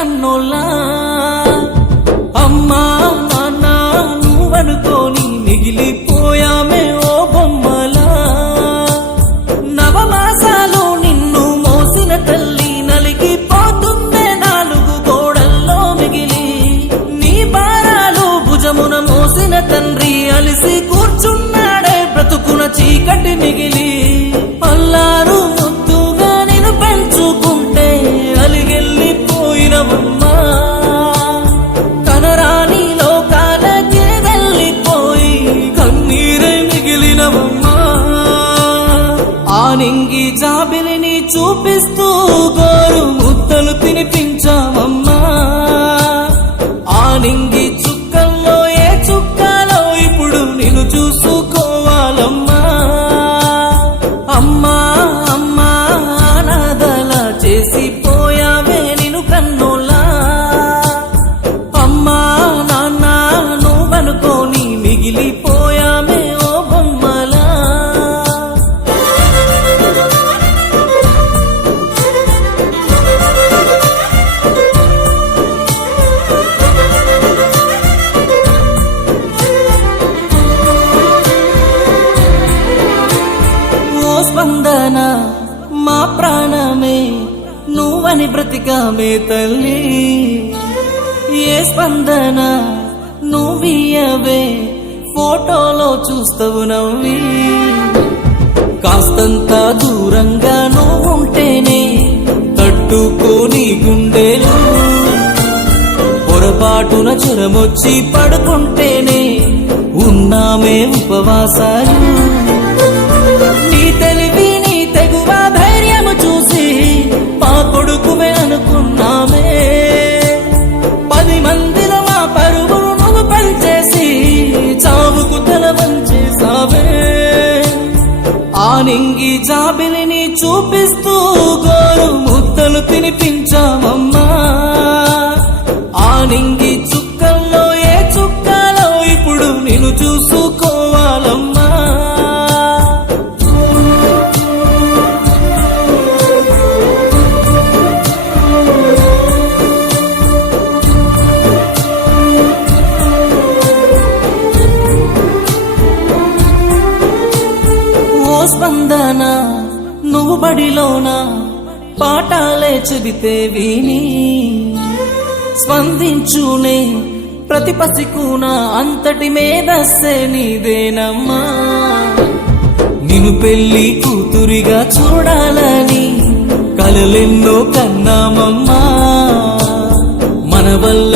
కన్నోళ్ళా అమ్మా నాన్న నువ్వనుకోని మిగిలిపోయామే ఓ బొమ్మలా నవమాసాలు నిన్ను మోసిన తల్లి నలిగిపోతుందే నాలుగు గోడల్లో మిగిలి నీ భారాలు భుజమున మోసిన తండ్రి అలిసి కూర్చున్నాడే బ్రతుకున చీకటి మిగిలి అల్లారు ముద్దుగా నేను పెంచుకుంటే అలిగెళ్ళిపోయినవమ్మా కనరాని లోకాలకే వెళ్ళిపోయి కన్నీరే మిగిలినవమ్మా ఆ నింగి జాబిలిని చూపిస్తూ గోరు ముద్దలు తినిపించావమ్మా ఆ నింగి చుక్కల్లో ఏ చుక్కలో ఇప్పుడు నిన్ను చూసుకోవాలమ్మా అమ్మా అమ్మా నాదలా చేసిపోయావే నిన్ను కన్నోళ్ళా అమ్మా నాన్న నువ్వనుకోని మిగిలిపోయామే ఓ బొమ్మలా ఓ స్పందన మా ప్రాణమే నువ్వని బ్రతికామే తల్లి ఏ స్పందన నువ్వియవే ఫోటోలో చూస్తావు నవ్వి కాస్తంత దూరంగా నువ్వుంటేనే తట్టుకోని గుండెలు పొరపాటున జ్వరమొచ్చి పడుకుంటేనే ఉన్నామే ఉపవాసాలు నీ తెలివి నీ తెగువ ధైర్యము చూసి మా కొడుకువే అనుకున్నామే 10 మందిలో మా పరువును నువ్వు పనిచేసి చావుకు తల వంచేసావే ఆ నింగి జాబిలిని చూపిస్తూ గోరు ముద్దలు తినిపించావమ్మా ఆ నింగి చుక్కల్లో ఏ చుక్కలో ఇప్పుడు నిన్ను చూసుకోవాలమ్మా ఓ స్పందన నువ్వు బడిలోన పాఠాలే చెబితే విని స్పందించునే ప్రతి పసికూన అంతటి మేధస్సే నీదేనమ్మా నిన్ను పెళ్లి కూతురిగా చూడాలని కలలెన్నో కన్నామమ్మా మన వల్ల